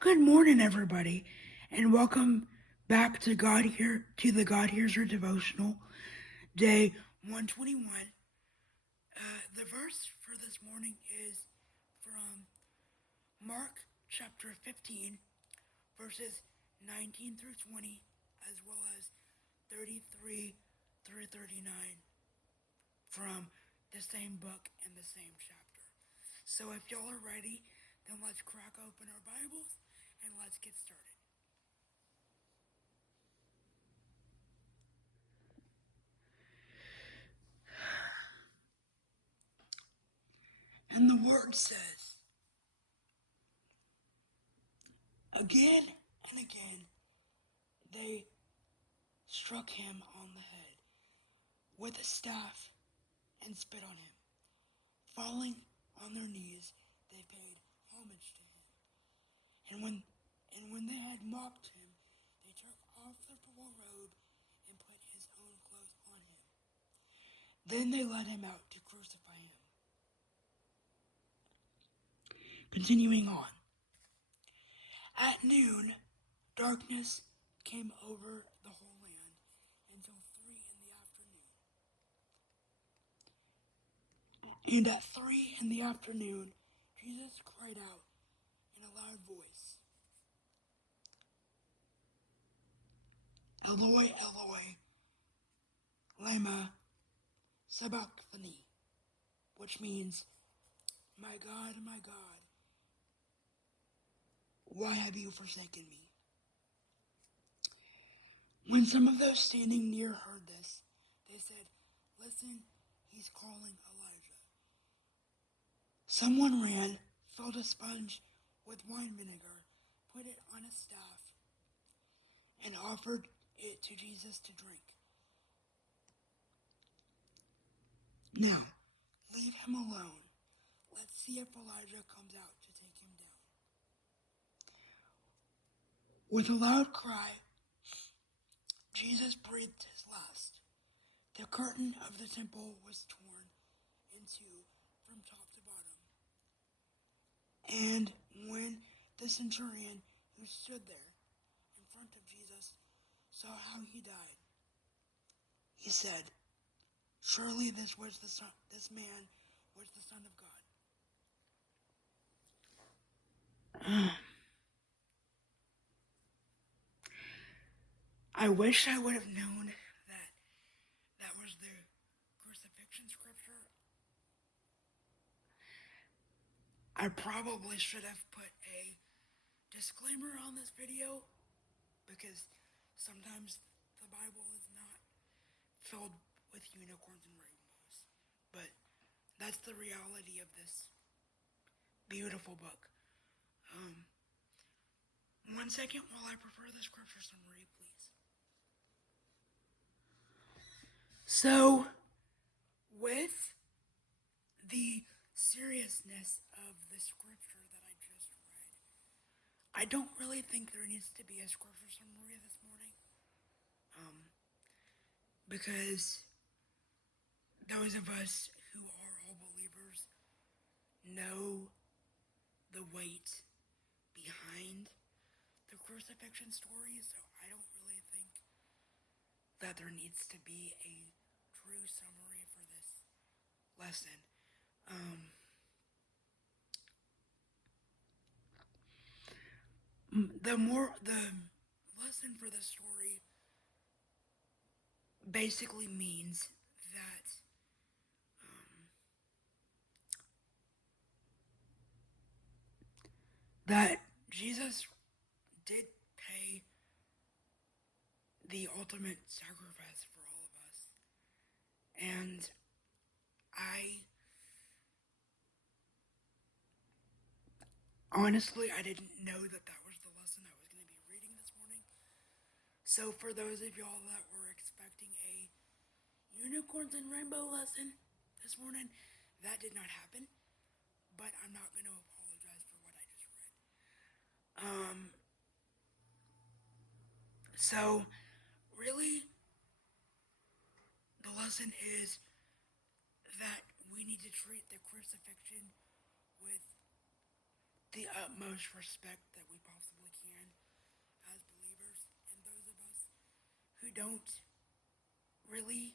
Good morning, everybody, and welcome back to the God Hears Her devotional, day 121. The verse for this morning is from Mark chapter 15, verses 19 through 20, as well as 33 through 39 from the same book and the same chapter. So if y'all are ready, then let's crack open our Bibles and let's get started. And the word says, again and again they struck him on the head with a staff and spit on him. Falling on their knees, they paid homage to him. And when they had mocked him, they took off the purple robe and put his own clothes on him. Then they led him out to crucify him. Continuing on. At noon, darkness came over the whole land until 3 in the afternoon. And at 3 in the afternoon, Jesus cried out in a loud voice, Eloi, Eloi, lama sabachthani, which means, my God, why have you forsaken me? When some of those standing near heard this, they said, listen, he's calling Elijah. Someone ran, filled a sponge with wine vinegar, put it on a staff, and offered it to Jesus to drink. Now, leave him alone. Let's see if Elijah comes out to take him down. With a loud cry, Jesus breathed his last. The curtain of the temple was torn in two from top to bottom. And when the centurion who stood there in front of Jesus saw how he died, he said, surely this man was the Son of God. I wish I would have known that was the crucifixion scripture. I probably should have put a disclaimer on this video because sometimes the Bible is not filled with unicorns and rainbows. But that's the reality of this beautiful book. 1 second while I prepare the scripture summary, please. So, with the seriousness of the scripture that I just read, I don't really think there needs to be a scripture summary this morning. Because those of us who are all believers know the weight behind the crucifixion story, so I don't really think that there needs to be a true summary for this lesson. The lesson for the story basically means that Jesus did pay the ultimate sacrifice for all of us. And I didn't know that was the lesson I was going to be reading this morning. So for those of y'all that were expecting a unicorns and rainbow lesson this morning, that did not happen. But I'm not going to apologize for what I just read. So really, the lesson is that we need to treat the crucifixion with the utmost respect that we possibly who don't really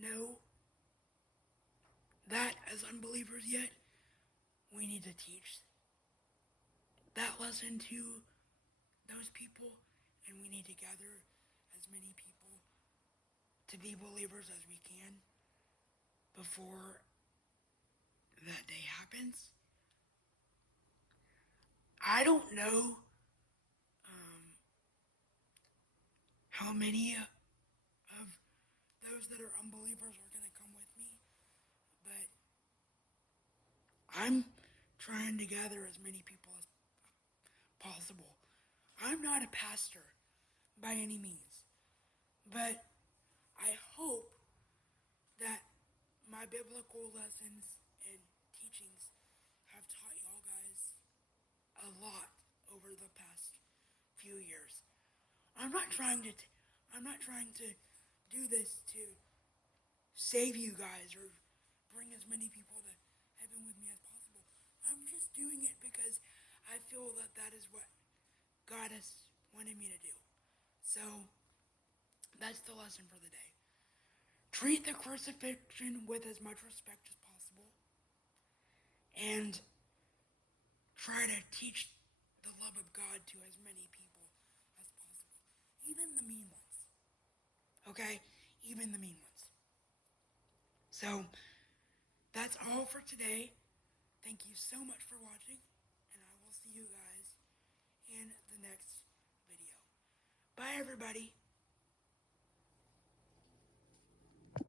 know that as unbelievers yet, we need to teach that lesson to those people, and we need to gather as many people to be believers as we can before that day happens. I don't know how many of those that are unbelievers are going to come with me, but I'm trying to gather as many people as possible. I'm not a pastor by any means, but I hope that my biblical lessons and teachings have taught y'all guys a lot over the past few years. I'm not trying to do this to save you guys or bring as many people to heaven with me as possible. I'm just doing it because I feel that that is what God has wanted me to do. So that's the lesson for the day. Treat the crucifixion with as much respect as possible, and try to teach the love of God to as many people as possible. Even the mean ones. Okay? Even the mean ones. So, that's all for today. Thank you so much for watching, and I will see you guys in the next video. Bye, everybody.